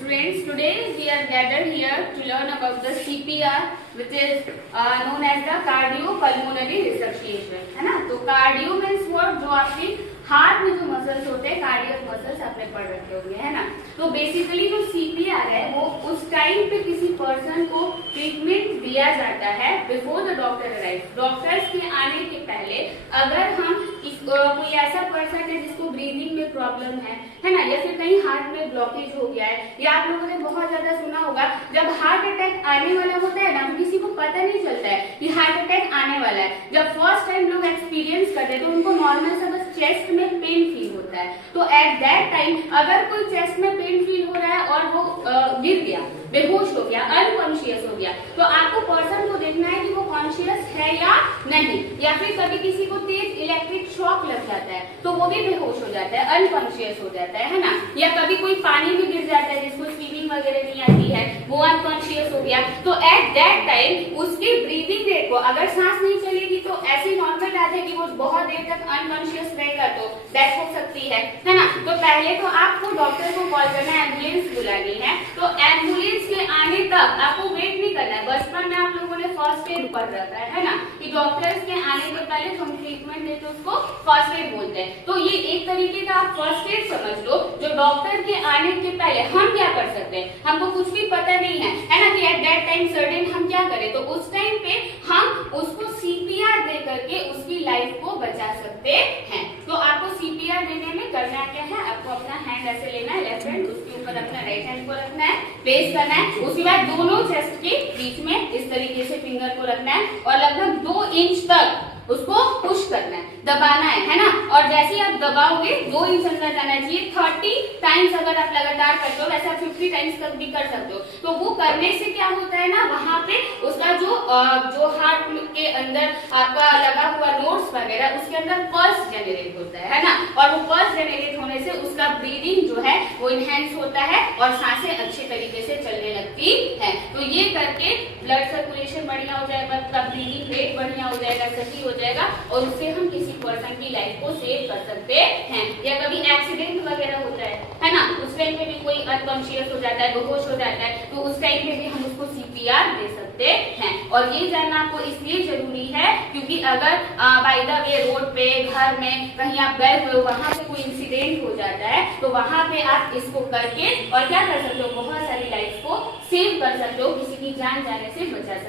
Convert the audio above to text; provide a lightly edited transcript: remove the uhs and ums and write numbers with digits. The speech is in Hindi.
Students, today we are gathered here to learn about the CPR, which is known as the cardiopulmonary resuscitation, है ना। तो कार्डियो मीन्स व्हाट, जो आपके हार्ट में जो मसल्स होते हैं, कार्डियक मसल्स आपने पढ़ रखे होंगे, है ना। तो बेसिकली जो सीपीआर है वो उस टाइम पे किसी पर्सन को ट्रीटमेंट दिया जाता है before the doctor arrive. Doctors के आने के पहले अगर हम कोई ऐसा पर्सन है जिसको ब्रीदिंग में प्रॉब्लम है ना, या फिर कहीं हार्ट में ब्लॉकेज हो गया है, या आप लोगों ने बहुत ज्यादा सुना होगा जब हार्ट अटैक आने वाला होता है ना, तो किसी को पता नहीं चलता है कि हार्ट अटैक आने वाला है। जब फर्स्ट टाइम लोग एक्सपीरियंस करते हैं तो उनको नॉर्मल सा बस चेस्ट में पेन फील होता है। तो एट दैट टाइम अगर कोई चेस्ट में पेन फील हो रहा है और वो गिर गया, बेहोश हो गया, अनकॉन्शियस हो गया, तो आपको पर्सन को देखना है कि वो कॉन्शियस है या नहीं। या फिर कभी किसी को तेज इलेक्ट्रिक शॉक लग जाता है तो वो भी बेहोश हो जाता है, अनकॉन्शियस हो जाता है ना। या कभी कोई पानी में गिर जाता है, जिसको स्विमिंग वगैरह नहीं आती है, वो अनकॉन्शियस हो गया। तो एट दैट टाइम उसकी ब्रीदिंग रेट को, अगर सांस नहीं चलेगी तो ऐसी नॉर्मल बात है कि वो बहुत देर तक अनकॉन्शियस रहेगा, तो डेथ हो सकती है ना। तो पहले तो आपको डॉक्टर को कॉल करना है, एम्बुलेंस बुलानी है। तो एम्बुलेंस के आने तक आपको वेट नहीं करना है। बचपन में आप लोगों ने फर्स्ट एड पढ़ रखा है ना, कि डॉक्टर्स के आने के पहले हम ट्रीटमेंट देते उसको फर्स्ट एड बोलते हैं। तो ये एक तरीके का आप फर्स्ट एड समझ लो, जो डॉक्टर के आने के पहले हम क्या कर सकते हैं, हमको कुछ भी पता नहीं है ना, कि एट दैट टाइम सर्टेन हम क्या करें। तो उस टाइम पे हम उसको सीपीआर दे करके उसकी लाइफ को बचा सकते हैं। तो आपको सीपीआर देने में करना क्या है, आपको अपना हैंड ऐसे लेना है, लेफ्ट हैंड, उसके ऊपर अपना राइट हैंड को रखना है, प्लेस करना है। उसके बाद दोनों चेस्ट के बीच में इस तरीके से फिंगर को रखना है और लगभग 2 इंच तक उसको पुश करना है, दबाना है ना। और जैसे ही आप दबाओगे 2 इंच अंदर जाना चाहिए। 30 टाइम्स अगर आप लगातार करते हो, वैसे आप 50 टाइम्स तक भी कर सकते हो। तो वो करने से क्या होता है ना, वहां पे उसका जो हार्ट के अंदर आपका लगा हुआ नोड्स वगैरह, उसके अंदर पल्स जनरेट होता है ना। और वो पल्स जनरेट होने से उसका ब्रीदिंग जो है वो इनहेंस होता है और सांसें अच्छे तरीके से चलने लगती है। तो ये करके ब्लड सर्कुलेशन बढ़िया हो जाएगा, ब्रीदिंग रेट बढ़िया हो जाएगा, सही हो जाएगा, और उससे हम किसी पर्सन की लाइफ को सेव कर सकते हैं। या कभी एक्सीडेंट वगैरह होता है ना, उस टाइम पे भी कोई अनकॉन्शियस हो जाता है, बेहोश हो जाता है, तो उस टाइम पे भी हम उसको सीपीआर दे सकते हैं। और ये जानना आपको इसलिए जरूरी है क्योंकि अगर बाय द वे रोड पे, घर में कहीं आप गए हुए हो, वहां पे कोई इंसिडेंट हो जाता है, तो वहां पे आप इसको करके और क्या कर सकते हो, बहुत सारी लाइफ को सेव कर सकते हो, किसी की जान जाने से बचा सकते हो।